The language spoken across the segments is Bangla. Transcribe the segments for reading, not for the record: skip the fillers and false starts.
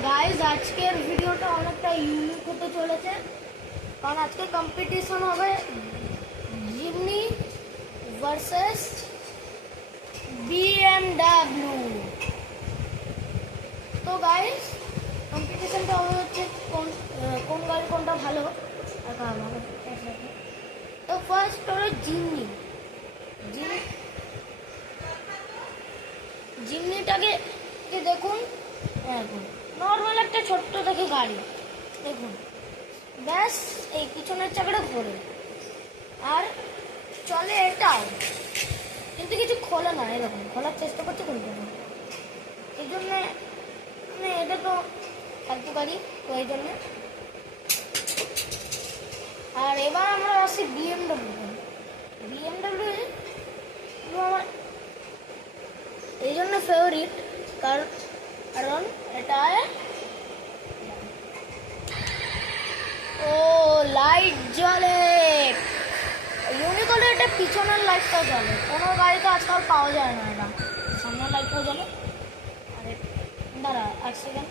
গাইজ আজকের ভিডিওটা অনেকটা ইউনিক হতে চলেছে, কারণ আজকে কম্পিটিশন হবে জিমনি ভার্সেস বিএমডাব্লিউ। তো গাইজ কম্পিটিশনটা হবে হচ্ছে কোন গাড়ি কোনটা ভালো আর কার ভালো। তো ফার্স্ট হলো জিমনিটাকে দেখুন, নর্মাল একটা ছোট্ট দেখে গাড়ি দেখুন, ব্যাস এই পিছনের চাকাটা ঘোরে আর চলে এটাও, কিন্তু কিছু খোলে না, এরকম খোলার চেষ্টা করছে খুলতে না। এই জন্যে মানে এটা তো ফালতু গাড়ি, তো এই জন্যে। আর এবার আমরা আসি বিএমডাব্লিউ আমার এই জন্য ফেভারিট, কারণ এটা লাইট জ্বলে, ইউনিক হলে এটা পিছনের লাইটটাও জ্বলে, কোনো গাড়িতে আজকাল পাওয়া যায় না, এটা সামনের লাইটটাও জ্বলে। আরে দাঁড়া এক সেকেন্ড,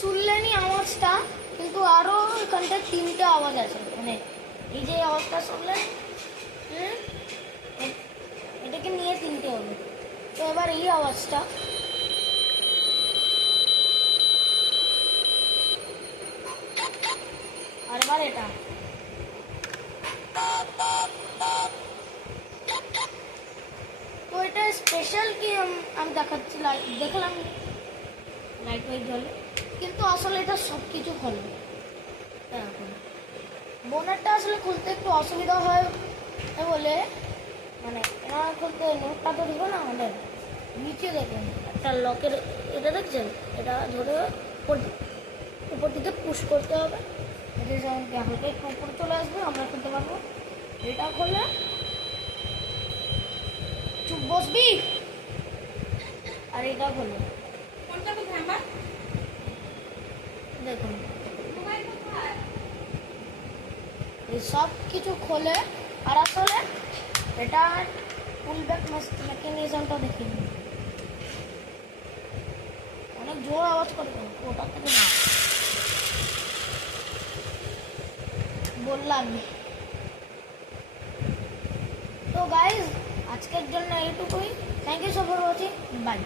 শুনলেনি আওয়াজটা, কিন্তু আরও এখানটা তিনটে আওয়াজ আছে, মানে এই যে আওয়াজটা শুনলেন এটাকে নিয়ে তিনটে হবে। তো এবার এই আওয়াজটা, আর এবার এটা, তো এটা স্পেশাল কি আমি দেখাচ্ছি, দেখলাম লাইট ওয়াইট জ্বলে, কিন্তু আসলে এটা সব কিছু খোলে। বোনেরটা আসলে খুলতে একটু অসুবিধা হয় বলে, মানে এটা খুলতে নোটটা তো দিব না আমাদের, নিচে দেখুন একটা লকের, এটা দেখছেন, এটা ধরে উপর দিকে পুশ করতে হবে, এটা যেমন হালকা একটু উপরে চলে আসবে, আমরা খুলতে পারবো। এটা খুললে চুপ বসবি, আর এটা খুললে দেখুন এই সব কিছু খোলে। আর আসলে এটা পুল ব্যাক মেকানিজমটা দেখে নিন, অনেক জোর আওয়াজ করে, ওটা থেকে না বললাম। তো গাইজ আজকের জন্য এইটুকুই, thank you so for watching, by.